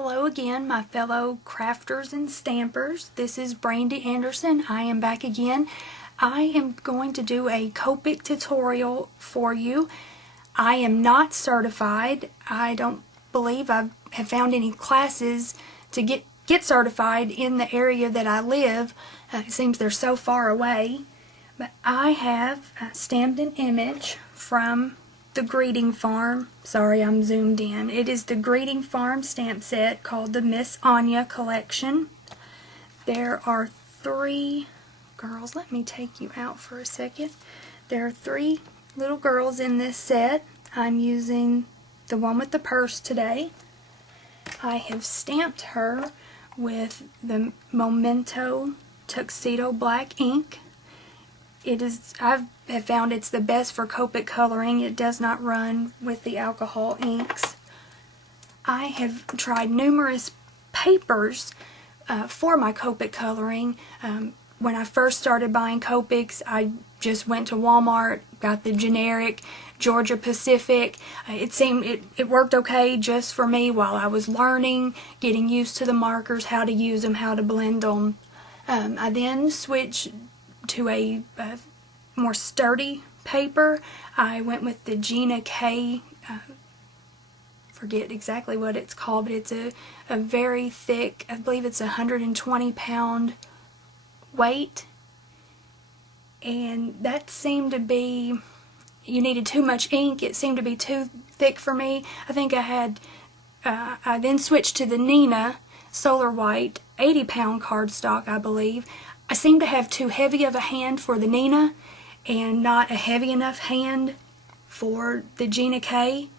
Hello again, my fellow crafters and stampers. This is Brandy Anderson. I am back again. I am going to do a Copic tutorial for you. I am not certified. I don't believe I have found any classes to get certified in the area that I live. It seems they're so far away. But I have stamped an image from the Greeting Farm. Sorry, I'm zoomed in. It is the Greeting Farm stamp set called the Miss Anya collection. There are three girls. Let me take you out for a second. There are three little girls in this set. I'm using the one with the purse today. I have stamped her with the Memento Tuxedo Black ink. I have found it's the best for Copic coloring. It does not run with the alcohol inks. I have tried numerous papers for my Copic coloring. When I first started buying Copics, I just went to Walmart, got the generic Georgia Pacific. It worked okay just for me while I was learning, getting used to the markers, how to use them, how to blend them. I then switched to a more sturdy paper. I went with the Gina K, forget exactly what it's called, but it's a very thick, I believe it's 120-pound weight, and that seemed to be, you needed too much ink. It seemed to be too thick for me. I think I then switched to the Nina Solar White 80-pound cardstock, I believe. I seem to have too heavy of a hand for the Nina and not a heavy enough hand for the Gina K.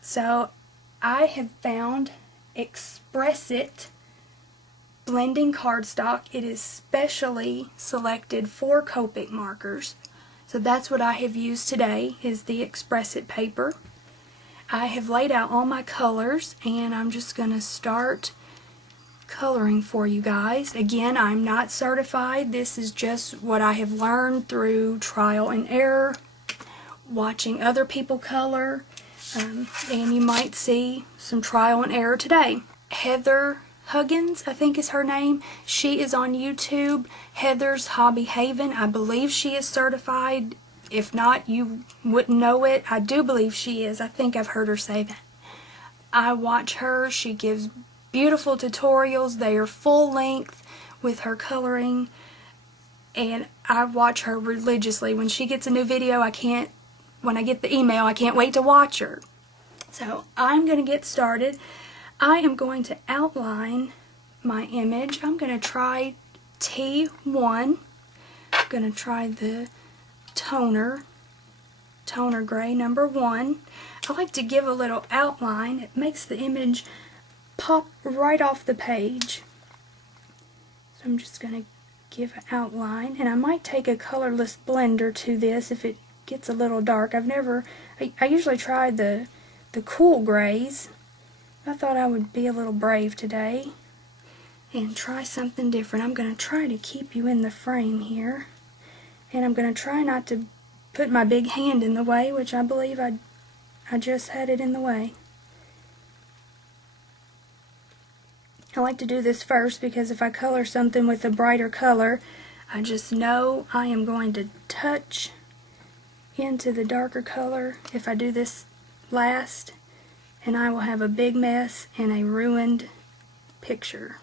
So I have found Express-It blending cardstock. It is specially selected for Copic markers. So that's what I have used today, is the Express-It paper. I have laid out all my colors, and I'm just going to start coloring for you guys. Again, I'm not certified. This is just what I have learned through trial and error, watching other people color, and you might see some trial and error today. Heather Huggins, I think is her name. She is on YouTube, Heather's Hobby Haven. I believe she is certified. If not, you wouldn't know it. I do believe she is. I think I've heard her say that. I watch her. She gives beautiful tutorials. They are full length with her coloring, and I watch her religiously. When she gets a new video, when I get the email, I can't wait to watch her. So I'm going to get started. I am going to outline my image. I'm going to try T1. I'm going to try the toner gray number 1. I like to give a little outline. It makes the image pop right off the page. So I'm just going to give an outline, and I might take a colorless blender to this if it gets a little dark. I usually try the cool grays. I thought I would be a little brave today and try something different. I'm going to try to keep you in the frame here, and I'm going to try not to put my big hand in the way, which I believe I just had it in the way. I like to do this first because if I color something with a brighter color, I just know I am going to touch into the darker color if I do this last, and I will have a big mess and a ruined picture.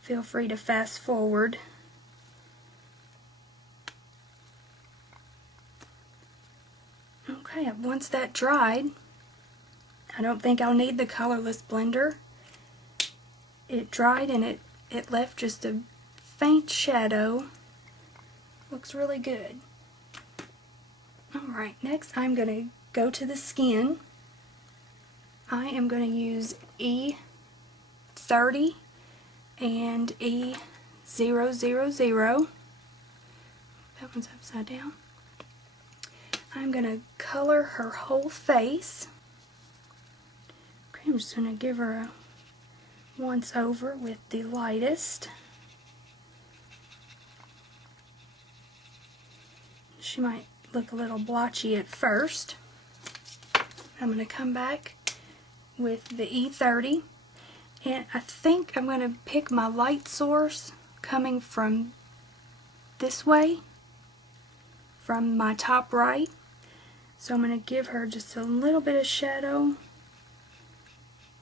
Feel free to fast forward. Okay, once that dried, I don't think I'll need the colorless blender. It dried and it left just a faint shadow. Looks really good. Alright, next I'm going to go to the skin. I am going to use E30 and E000. That one's upside down. I'm going to color her whole face. Okay, I'm just going to give her a once over with the lightest. She might look a little blotchy at first. I'm going to come back with the E30, and I think I'm going to pick my light source coming from this way, from my top right. So I'm going to give her just a little bit of shadow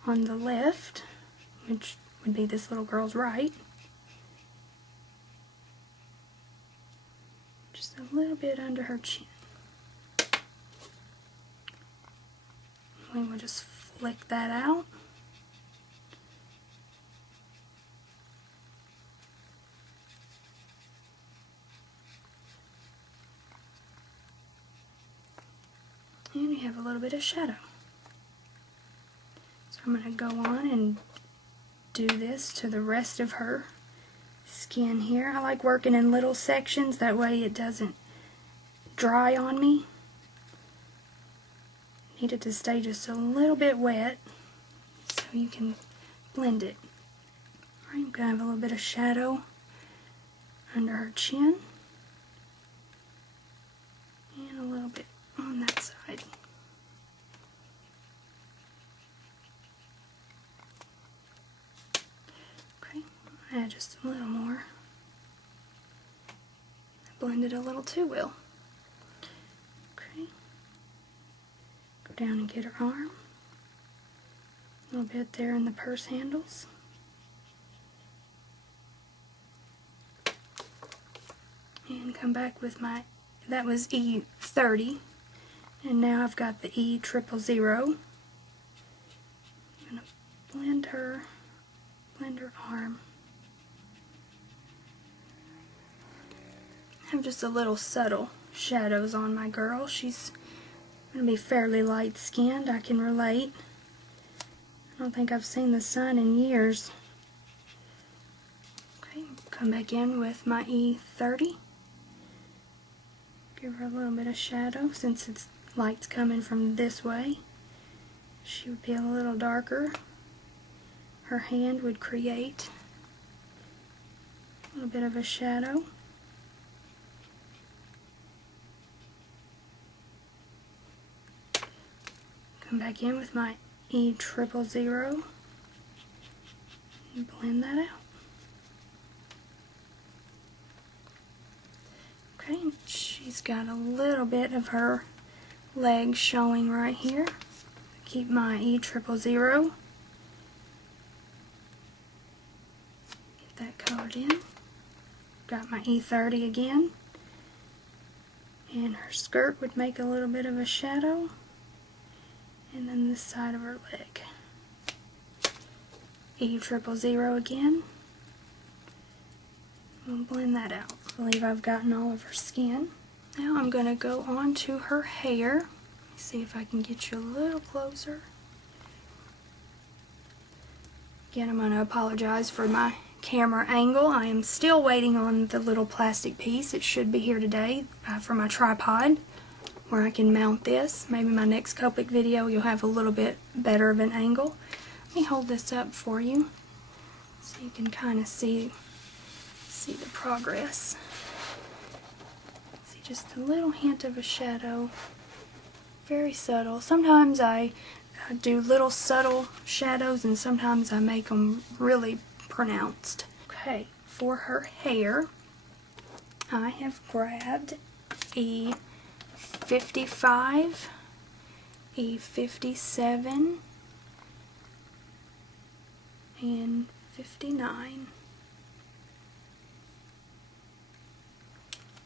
on the left, which would be this little girl's right. Just a little bit under her chin. We will just flick that out. And we have a little bit of shadow. So I'm going to go on and do this to the rest of her skin here. I like working in little sections, that way it doesn't dry on me. Need it to stay just a little bit wet so you can blend it. Alright, I'm going to have a little bit of shadow under her chin and a little bit on that side. Okay, add just a little more. I blended a little too well. Okay, go down and get her arm. A little bit there in the purse handles. And come back with my, that was E30, and now I've got the E000. I'm going to blend her arm. I have just a little subtle shadows on my girl. She's going to be fairly light skinned, I can relate. I don't think I've seen the sun in years. Okay, come back in with my E30. Give her a little bit of shadow since it's light's coming from this way. She would be a little darker. Her hand would create a little bit of a shadow. Come back in with my E000 and blend that out. Okay, she's got a little bit of her leg showing right here. Keep my E000. Get that colored in. Got my E30 again. And her skirt would make a little bit of a shadow. And then this side of her leg. E000 again. We'll blend that out. I believe I've gotten all of her skin. Now I'm going to go on to her hair. See if I can get you a little closer. Again, I'm going to apologize for my camera angle. I am still waiting on the little plastic piece. It should be here today for my tripod where I can mount this. Maybe my next Copic video you'll have a little bit better of an angle. Let me hold this up for you so you can kind of see the progress. See just a little hint of a shadow. Very subtle. Sometimes I do little subtle shadows and sometimes I make them really pronounced. Okay, for her hair, I have grabbed E55, E57, and 59.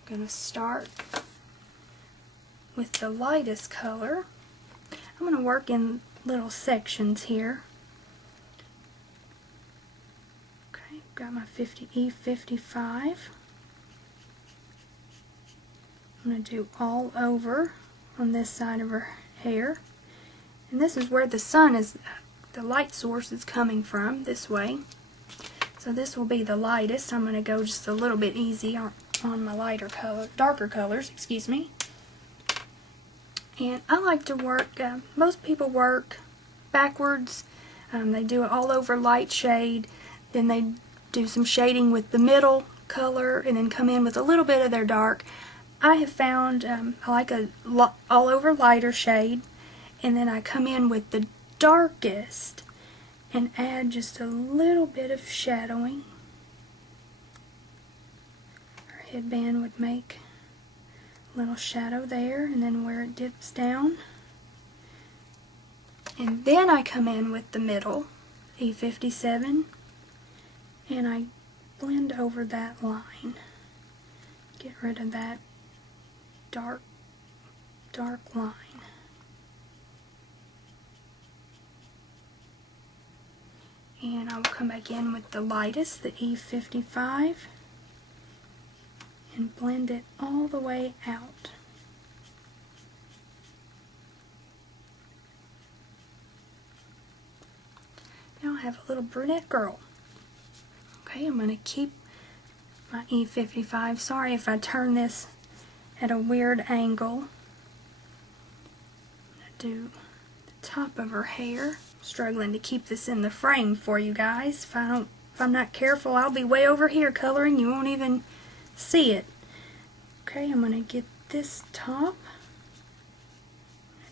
I'm going to start with the lightest color. I'm going to work in little sections here. Okay, got my E55. I'm going to do all over on this side of her hair. And this is where the sun is, the light source is coming from, this way. So this will be the lightest. I'm going to go just a little bit easy on my lighter color, darker colors, excuse me. And I like to work, most people work backwards. They do it all over light shade, then they do some shading with the middle color, and then come in with a little bit of their dark. I have found I like a all over lighter shade, and then I come in with the darkest and add just a little bit of shadowing. Our headband would make a little shadow there, and then where it dips down. And then I come in with the middle, E57, and I blend over that line. Get rid of that dark line. And I will come back in with the lightest, the E55, and blend it all the way out. Now I have a little brunette girl. Okay, I'm going to keep my E55. Sorry if I turn this at a weird angle. I'm going to do the top of her hair. Struggling to keep this in the frame for you guys. If I'm not careful, I'll be way over here coloring. You won't even see it. Okay, I'm going to get this top.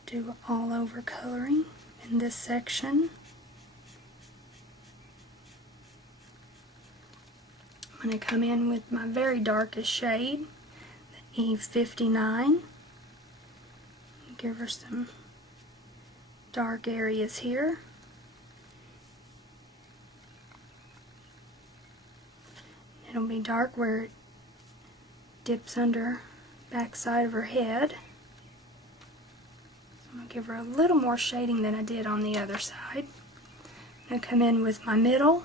Do all over coloring in this section. I'm going to come in with my very darkest shade, the E59. Give her some dark areas here. It'll be dark where it dips under back side of her head. So I'm going to give her a little more shading than I did on the other side. I'm going to come in with my middle,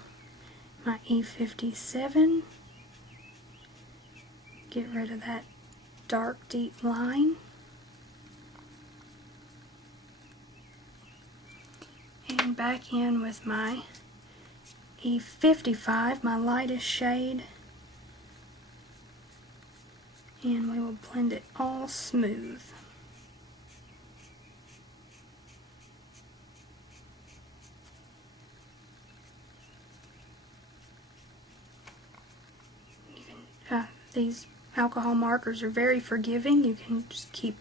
my E57. Get rid of that dark deep line. And back in with my E55, my lightest shade, and we will blend it all smooth. These alcohol markers are very forgiving. You can just keep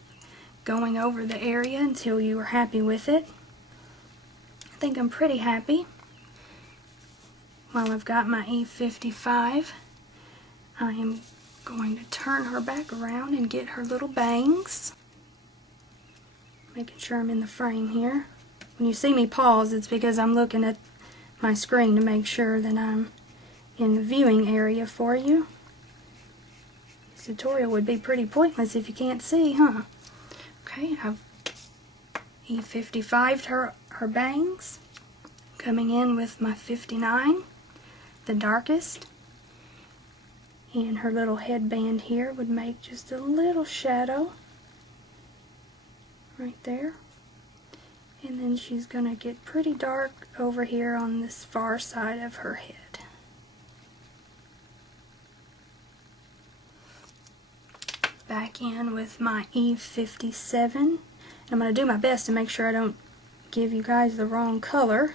going over the area until you are happy with it. I think I'm pretty happy. While I've got my E55, I am going to turn her back around and get her little bangs. Making sure I'm in the frame here. When you see me pause, it's because I'm looking at my screen to make sure that I'm in the viewing area for you. This tutorial would be pretty pointless if you can't see, huh? Okay, I've E55'd her bangs. Coming in with my 59, the darkest. And her little headband here would make just a little shadow right there. And then she's going to get pretty dark over here on this far side of her head. Back in with my E57. I'm going to do my best to make sure I don't give you guys the wrong color,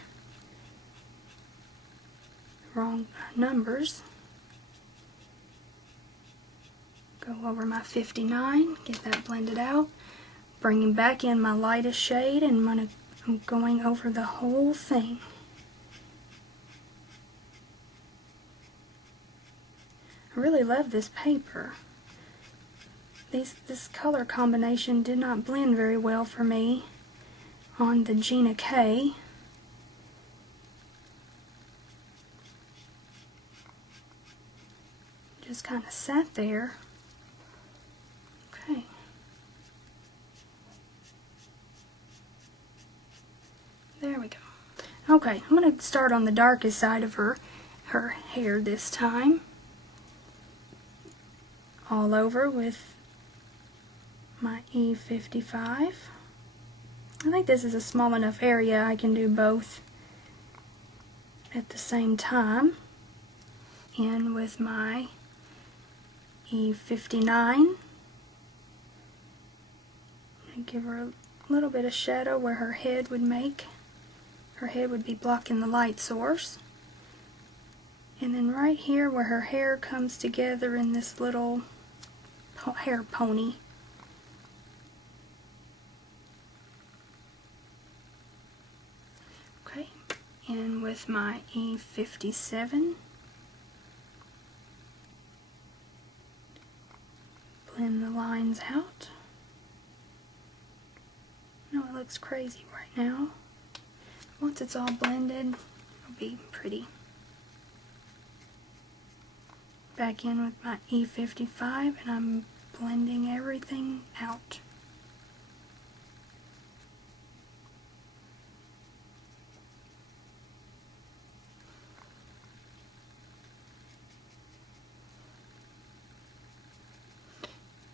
wrong numbers. Go over my 59, get that blended out, bringing back in my lightest shade, and I'm going over the whole thing. I really love this paper. This color combination did not blend very well for me on the Gina K. Just kind of sat there. Okay. There we go. Okay, I'm going to start on the darkest side of her hair this time. All over with my E55. I think this is a small enough area I can do both at the same time. In with my E59. And give her a little bit of shadow where her head would make. Her head would be blocking the light source. And then right here where her hair comes together in this little hair pony. Okay, and with my E57, blend the lines out. I know it looks crazy right now. Once it's all blended, it'll be pretty. Back in with my E55, and I'm blending everything out.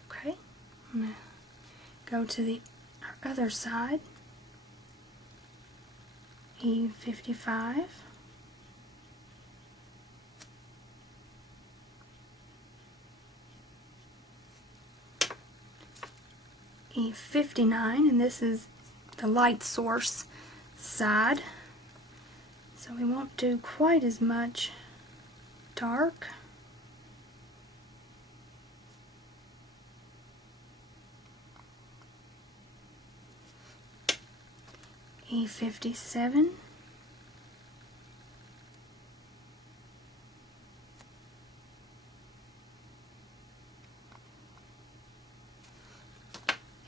Okay, I'm going to go to the other side, E55, E59, and this is the light source side, so we won't do quite as much dark. E57,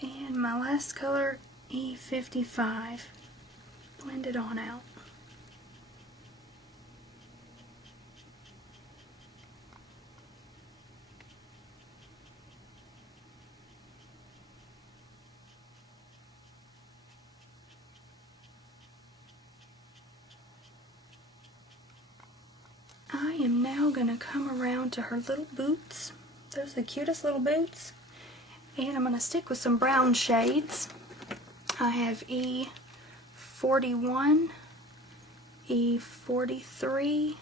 and my last color, E55, blend it on out. I am now going to come around to her little boots. Those are the cutest little boots. And I'm going to stick with some brown shades. I have E41, E43,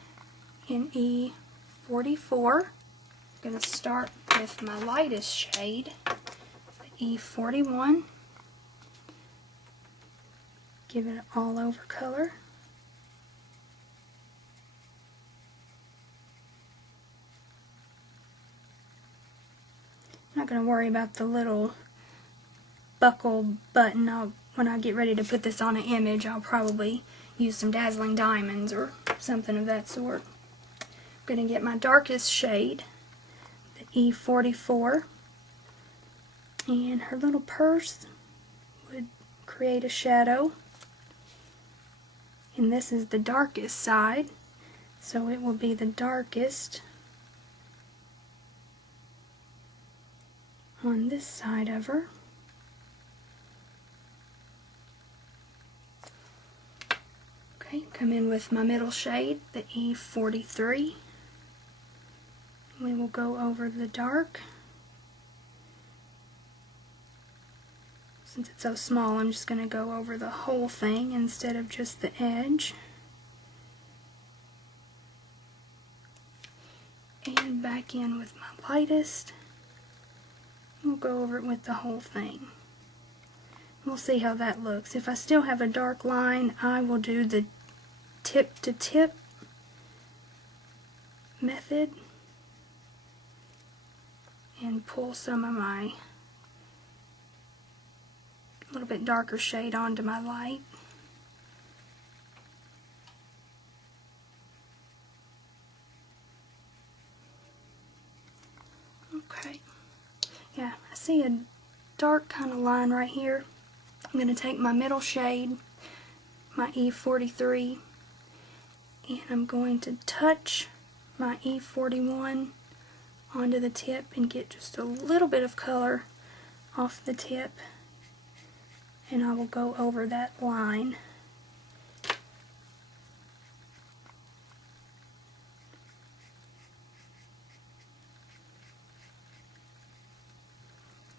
and E44. I'm going to start with my lightest shade, E41. Give it an all over color. I'm not going to worry about the little buckle button. When I get ready to put this on an image, I'll probably use some dazzling diamonds or something of that sort. I'm going to get my darkest shade, the E44, and her little purse would create a shadow. And this is the darkest side, so it will be the darkest on this side of her. Okay, come in with my middle shade, the E43. We will go over the dark. Since it's so small, I'm just going to go over the whole thing instead of just the edge. And back in with my lightest. We'll go over it with the whole thing. We'll see how that looks. If I still have a dark line, I will do the tip to tip method and pull some of my little bit darker shade onto my light. Okay. Yeah, I see a dark kind of line right here. I'm going to take my middle shade, my E43, and I'm going to touch my E41 onto the tip and get just a little bit of color off the tip, and I will go over that line.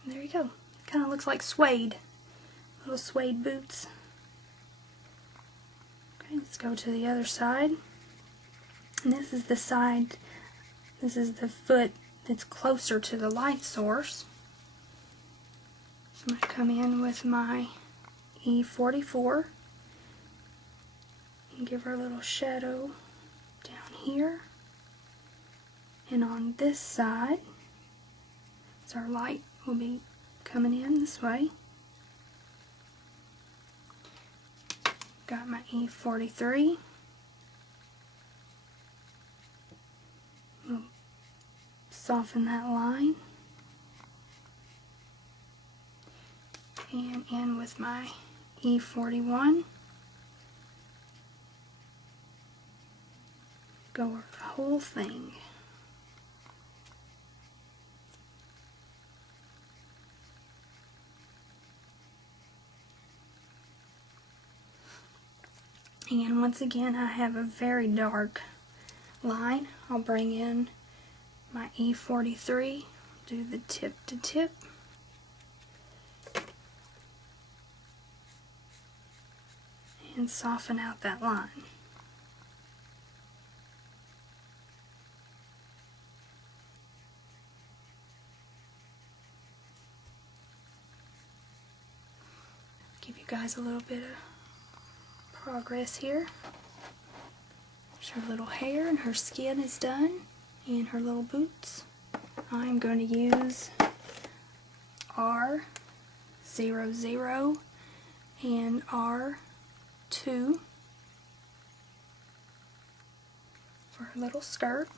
There you go. Kind of looks like suede. Little suede boots. Okay, let's go to the other side. And this is the side, this is the foot that's closer to the light source. So I'm going to come in with my E44 and give her a little shadow down here. And on this side, So our light will be coming in this way. Got my E43. We'll soften that line. And in with my E41. Go over the whole thing. And once again, I have a very dark line. I'll bring in my E43, do the tip to tip. And soften out that line. Give you guys a little bit of progress here. There's her little hair and her skin is done, and her little boots. I'm going to use R00 and R2 for her little skirt.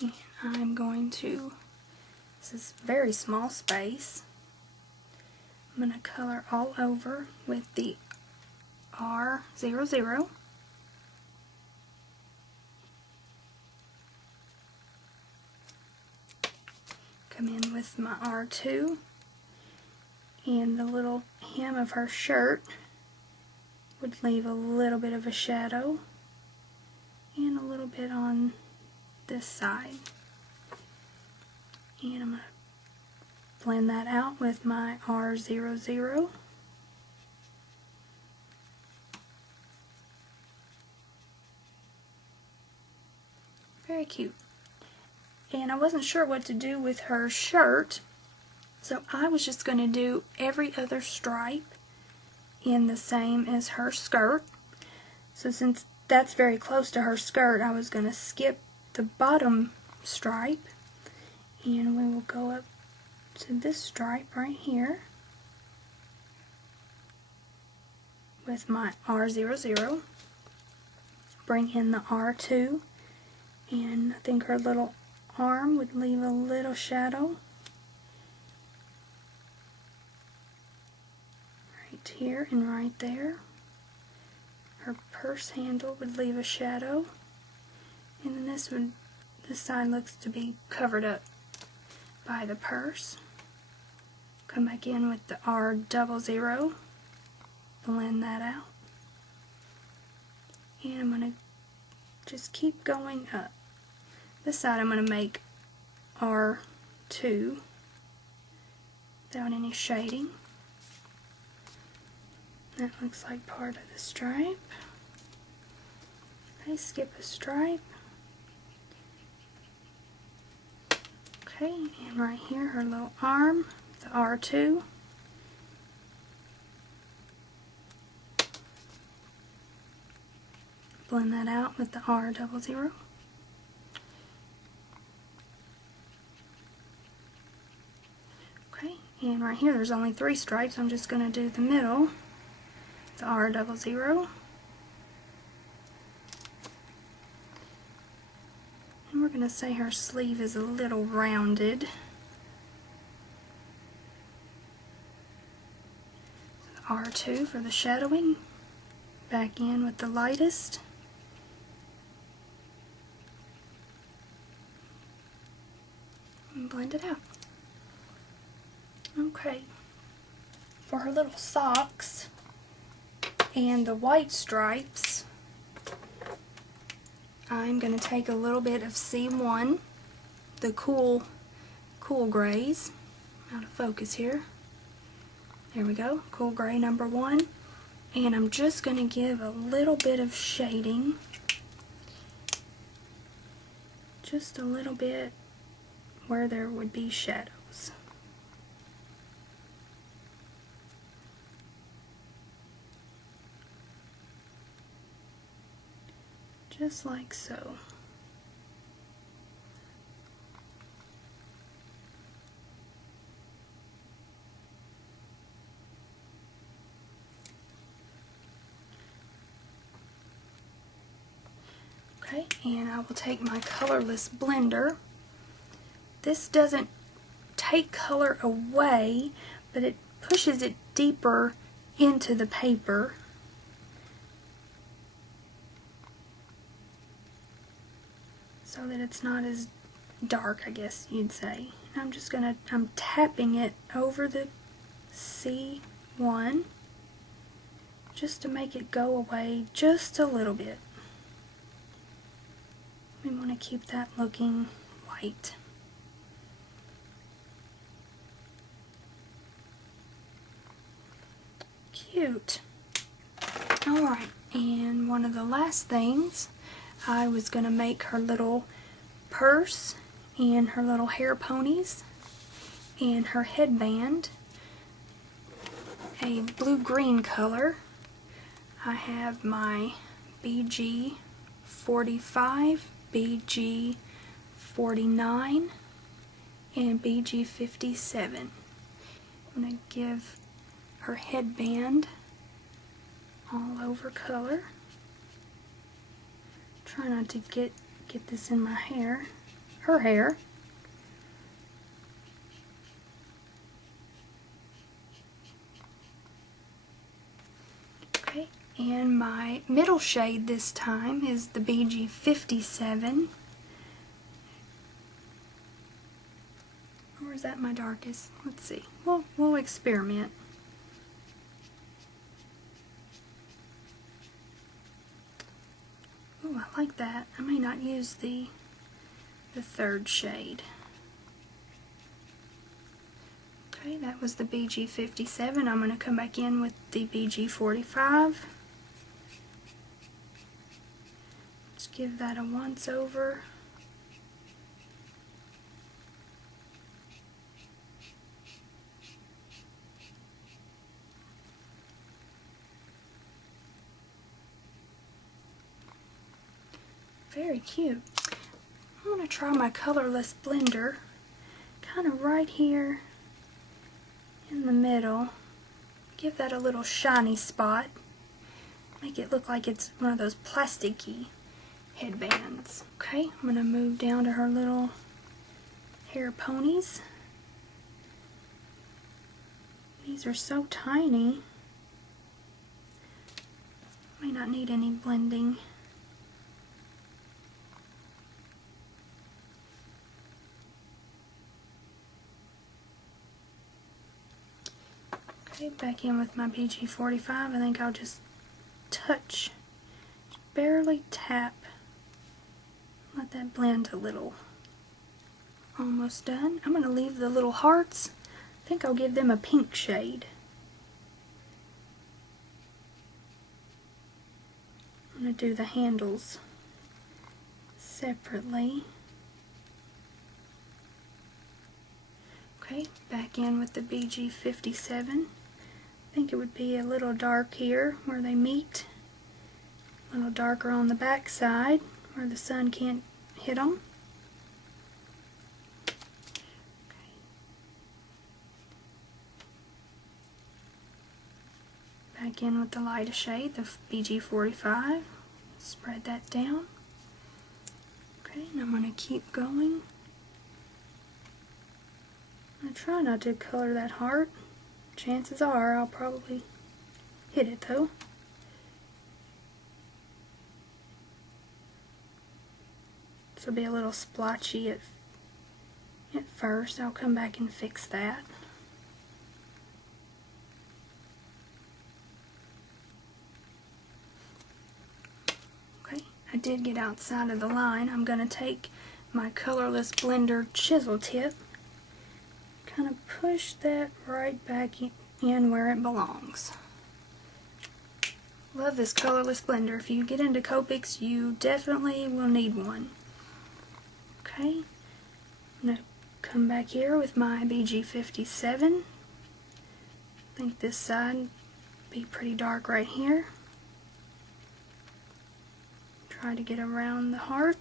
And I'm going to, this is very small space, I'm going to color all over with the R00. Come in with my R2, and the little hem of her shirt would leave a little bit of a shadow and a little bit on this side. And I'm going to blend that out with my R00. Very cute. And I wasn't sure what to do with her shirt, so I was just going to do every other stripe in the same as her skirt. So since that's very close to her skirt, I was going to skip the bottom stripe, and we will go up to this stripe right here with my R00, bring in the R2, and I think her little arm would leave a little shadow right here and right there. Her purse handle would leave a shadow, and then this side looks to be covered up by the purse. Come back in with the R00, blend that out, and I'm going to just keep going up. This side I'm going to make R2 without any shading. That looks like part of the stripe. Okay, skip a stripe. Okay, and right here, her little arm, the R2. Blend that out with the R00. Okay, and right here there's only 3 stripes. I'm just going to do the middle, the R00. And we're going to say her sleeve is a little rounded. R2 for the shadowing. Back in with the lightest. And blend it out. Okay. For her little socks and the white stripes, I'm going to take a little bit of C1, the cool grays, out of focus here. There we go, cool gray number 1. And I'm just going to give a little bit of shading, just a little bit where there would be shadows. Just like so. Okay, and I will take my colorless blender. This doesn't take color away, but it pushes it deeper into the paper. So that it's not as dark, I guess you'd say. And I'm tapping it over the C1 just to make it go away just a little bit. We want to keep that looking white. Cute. Alright, and one of the last things, I was going to make her little purse and her little hair ponies and her headband a blue-green color. I have my BG 45, BG 49, and BG 57. I'm going to give her headband all over color. Try not to get this in my hair, her hair. Okay, and my middle shade this time is the BG 57. Or is that my darkest? Let's see. We'll experiment. Oh, I like that. I may not use the third shade. Okay, that was the BG 57. I'm going to come back in with the BG 45. Let's give that a once over. Very cute. I'm going to try my colorless blender kind of right here in the middle. Give that a little shiny spot. Make it look like it's one of those plasticky headbands. Okay, I'm going to move down to her little hair ponies. These are so tiny. May not need any blending. Okay, back in with my BG 45. I think I'll just touch, barely tap, let that blend a little. Almost done. I'm going to leave the little hearts. I think I'll give them a pink shade. I'm going to do the handles separately. Okay, back in with the BG 57. I think it would be a little dark here where they meet. A little darker on the back side where the sun can't hit them. Back in with the lighter shade, the BG 45. Spread that down. Okay, and I'm going to keep going. I try not to color that heart. Chances are I'll probably hit it though. This will be a little splotchy at first. I'll come back and fix that. Okay, I did get outside of the line. I'm going to take my colorless blender chisel tip, kind of push that right back in where it belongs. Love this colorless blender. If you get into Copics, you definitely will need one. Okay, I'm going to come back here with my BG 57. I think this side will be pretty dark right here. Try to get around the heart.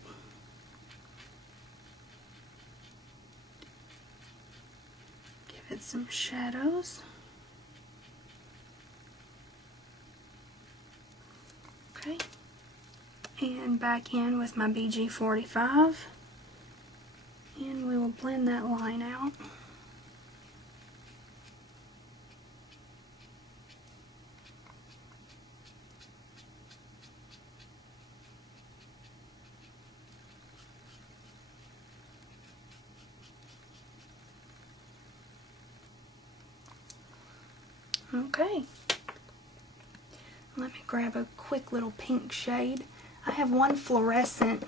Give it some shadows. Okay, and back in with my BG45, and we will blend that line out. Okay, let me grab a quick little pink shade. I have one fluorescent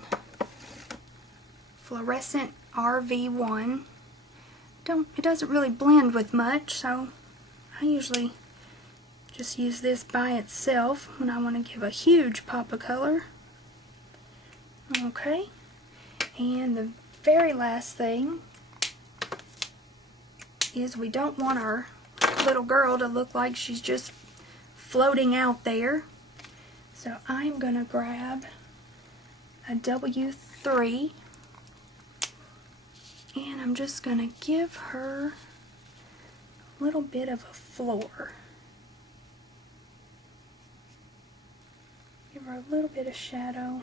RV1. It doesn't really blend with much, so I usually just use this by itself when I want to give a huge pop of color. Okay, and the very last thing is we don't want our little girl to look like she's just floating out there. So I'm going to grab a W3 and I'm just going to give her a little bit of a floor. Give her a little bit of shadow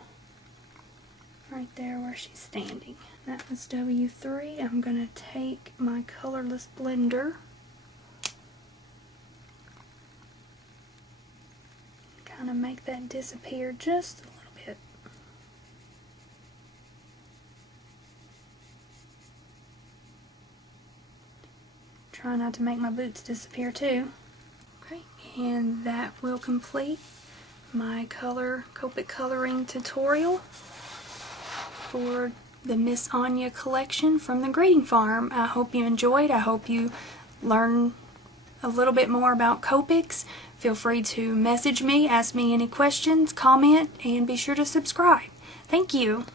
right there where she's standing. That was W3. I'm going to take my colorless blender, kind of make that disappear just a little bit. Try not to make my boots disappear too. Okay, and that will complete my Copic coloring tutorial for the Miss Anya collection from the Greeting Farm. I hope you enjoyed. I hope you learned a little bit more about Copics. Feel free to message me, ask me any questions, comment, and be sure to subscribe. Thank you.